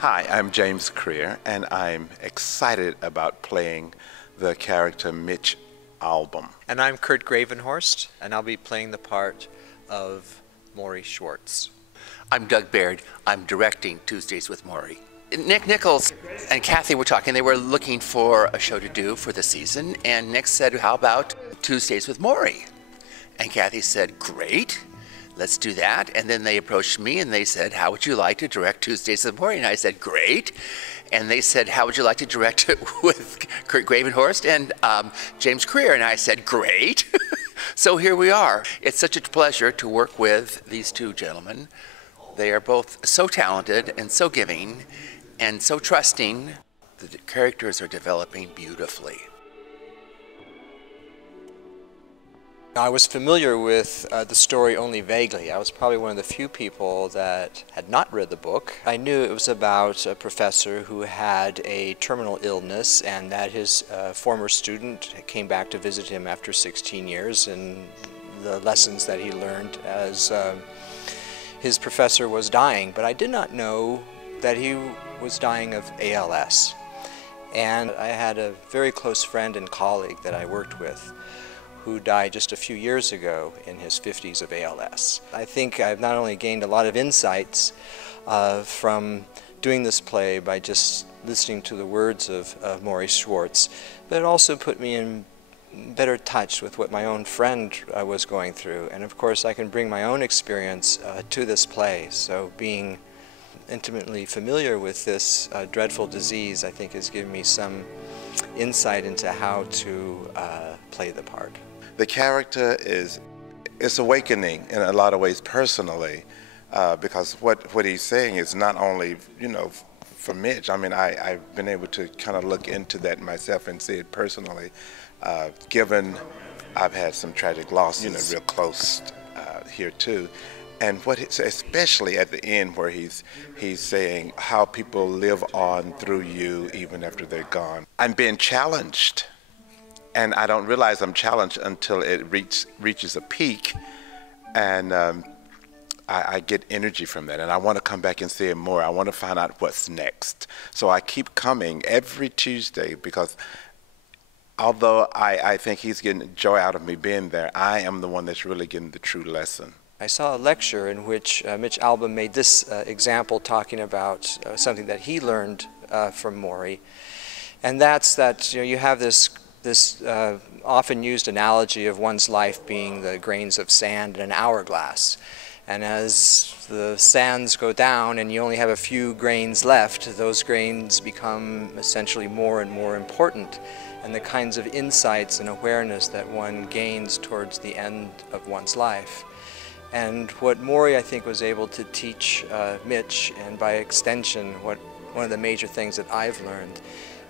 Hi, I'm James Creer, and I'm excited about playing the character Mitch Album. And I'm Kurt Gravenhorst, and I'll be playing the part of Morrie Schwartz. I'm Doug Baird. I'm directing Tuesdays with Morrie. Nick Nichols and Kathy were talking. They were looking for a show to do for the season, and Nick said, how about Tuesdays with Morrie? And Kathy said, great. Let's do that. And then they approached me and they said, how would you like to direct Tuesdays with Morrie? And I said, great. And they said, how would you like to direct it with Kurt Gravenhorst and James Creer? And I said, great. So here we are. It's such a pleasure to work with these two gentlemen. They are both so talented and so giving and so trusting. The characters are developing beautifully. I was familiar with the story only vaguely. I was probably one of the few people that had not read the book. I knew it was about a professor who had a terminal illness and that his former student came back to visit him after 16 years, and the lessons that he learned as his professor was dying. But I did not know that he was dying of ALS. And I had a very close friend and colleague that I worked with who died just a few years ago in his 50s of ALS. I think I've not only gained a lot of insights from doing this play by just listening to the words of Morrie Schwartz, but it also put me in better touch with what my own friend was going through. And of course I can bring my own experience to this play. So being intimately familiar with this dreadful disease, I think, has given me some insight into how to play the part. The character is awakening in a lot of ways personally, because what he's saying is not only, for Mitch. I mean, I've been able to kind of look into that myself and see it personally, given I've had some tragic losses, real close here too. And especially at the end where he's saying how people live on through you even after they're gone. I'm being challenged, and I don't realize I'm challenged until it reaches a peak, and I get energy from that, and I want to come back and see it more. I want to find out what's next. So I keep coming every Tuesday, because although I think he's getting joy out of me being there, I am the one that's really getting the true lesson. I saw a lecture in which Mitch Albom made this example, talking about something that he learned from Morrie, and that's that you have this often used analogy of one's life being the grains of sand in an hourglass, and as the sands go down and you only have a few grains left, those grains become essentially more and more important, and the kinds of insights and awareness that one gains towards the end of one's life. And what Morrie, I think, was able to teach Mitch, and by extension one of the major things that I've learned,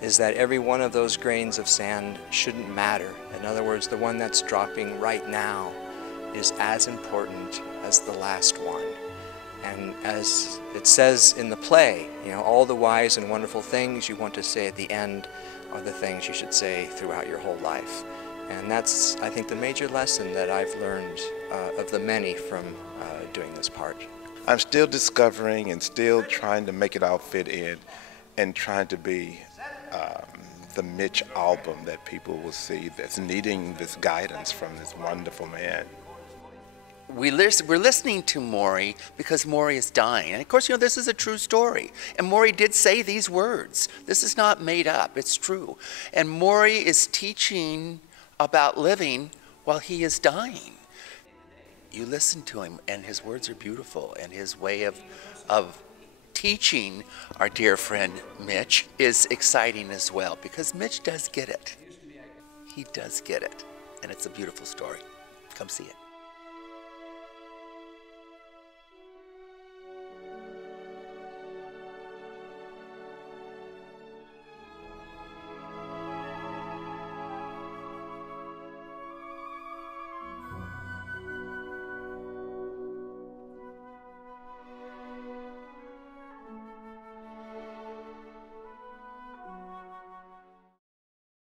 is that every one of those grains of sand shouldn't matter. In other words, the one that's dropping right now is as important as the last one. And as it says in the play, all the wise and wonderful things you want to say at the end are the things you should say throughout your whole life. And that's, I think, the major lesson that I've learned of the many from doing this part. I'm still discovering and still trying to make it all fit in, and trying to be the Mitch Albom that people will see, that's needing this guidance from this wonderful man. We're listening to Morrie because Morrie is dying. And of course, this is a true story. And Morrie did say these words. This is not made up, it's true. And Morrie is teaching about living while he is dying. You listen to him, and his words are beautiful, and his way of teaching our dear friend Mitch is exciting as well, because Mitch does get it. He does get it, and it's a beautiful story. Come see it.